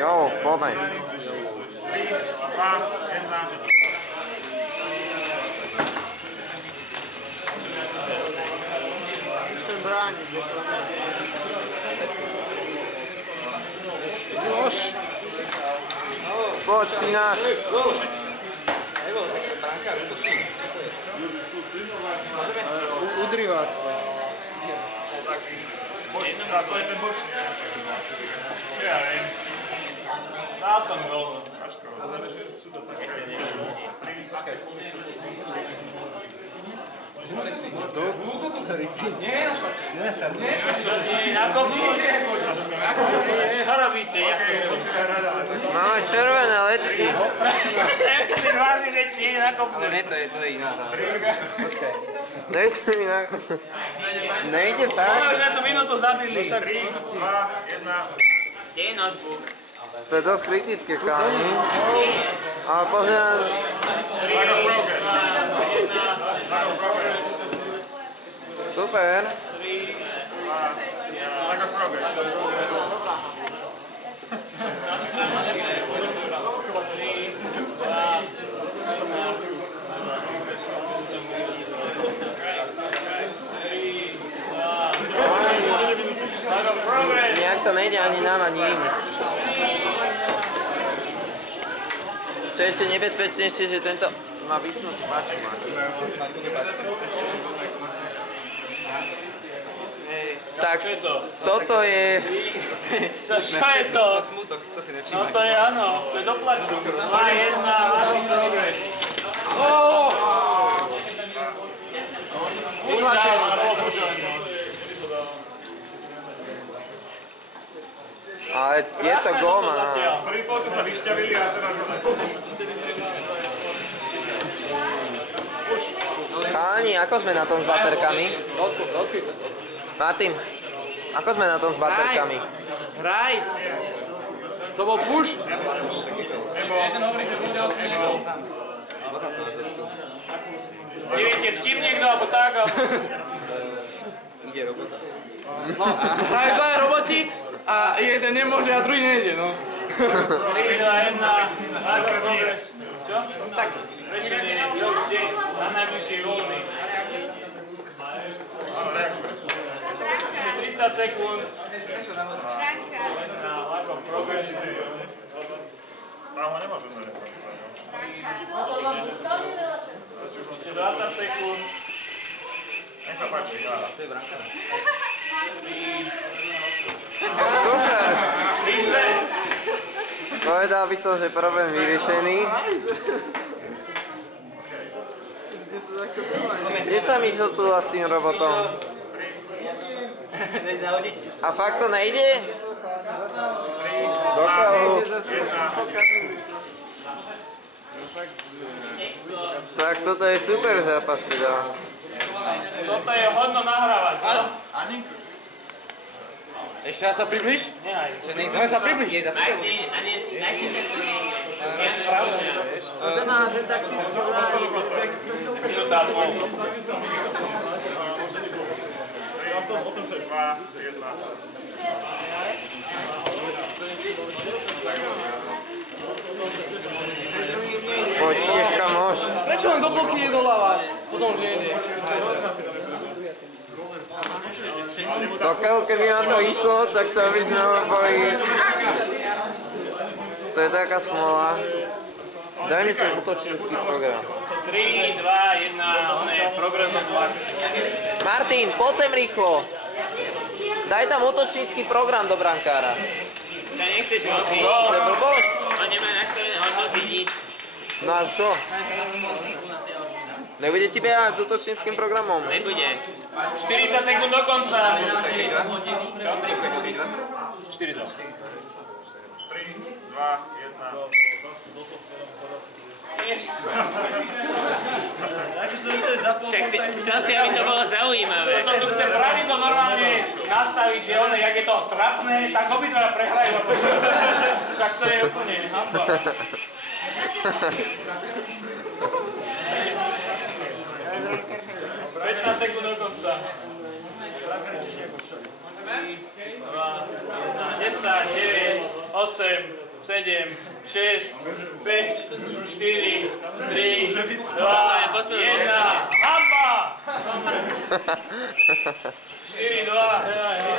Jo, poďme. Chcem brániť. Už. Poď, synáš. Udri vás. To je ten bočný. Ja viem. Dá som veľmi. Nie, nakopnúť. Čo robíte? Máme červené letky. Myslím vážne, že ti nie nakopnúť. Ale ne, to je iná. Počkaj. Dejte mi na... Nejde fakt? Už sme tu minútu zabili. 3, 2, 1. Kde je notebook? To je dosť kritické, chalani. Ale pozerám... Super. Nejak to nejde ani nám, ani im. Čo je ešte nebezpečnejšie, že tento má vysnúť páčku. Tak, toto je... Čo je to? Smutok, to si No nevšímaj. to je áno, to je doplačku. 2, 1, áno, progres. Ale je to gól, no. Prvý polčas sa vyšťavili a teraz... Chalani, ako sme na tom s baterkami? Martin, ako sme na tom s baterkami? Hraj. To bol push. Neviete, vtip niekto, alebo tak, alebo... Ide robota. No, hrajú dva roboti a jeden nemôže a druhý nejde, no. 3, 2, 1, áno, progres. Čo? Tak. Prečo nie? Čo už je? Na najbližšej voľný. 30 sekúnd. Na ľakom progrese. Tam ho nemôžem zareagovať. Ešte 20 sekúnd. Nech sa páči, dáva. To je branka. Super! Vyše! Povedal by som, že problém vyriešený. Kde sa mi šotula s tým robotom? A fakt to nejde? Do kalu. Tak toto je super zápas teda. Toto je hodno nahrávať. Ešte raz sa približ. Nehaj. Len sa približ. Ten taktický Minúta a pol. Potom to je 2, 1. Poď, ideš kam môž. Prečo len do bloky je doľava? Potom už nejde. Dokiaľ keby na to išlo, tak to by sme boli... To je taká smola. Daj mi sem útočnícky program. 3, 2, 1, on je progres od vás. Martin, poď sem rýchlo. Daj tam útočnícky program do brankára. Ja nechceš hodný. To je blbosť. On nemá nastavené hodnoty nič. No a čo? Nebude ti behať s útočníckým programom? Nebude. 40 sekúnd do konca. 4, 2. 3, 2, 1. Však chcel si, aby to bolo zaujímavé. Potom tu chce pravidlo normálne nastaviť, že ono, jak je to trapné, tak obidva prehrajú. Však to je úplne hamba. 15 sekúnd do konca. 3, 2, 1, 10, 9, 8, 7, 6, 5, 4, 3, 2, 1. Hamba! 4, 2,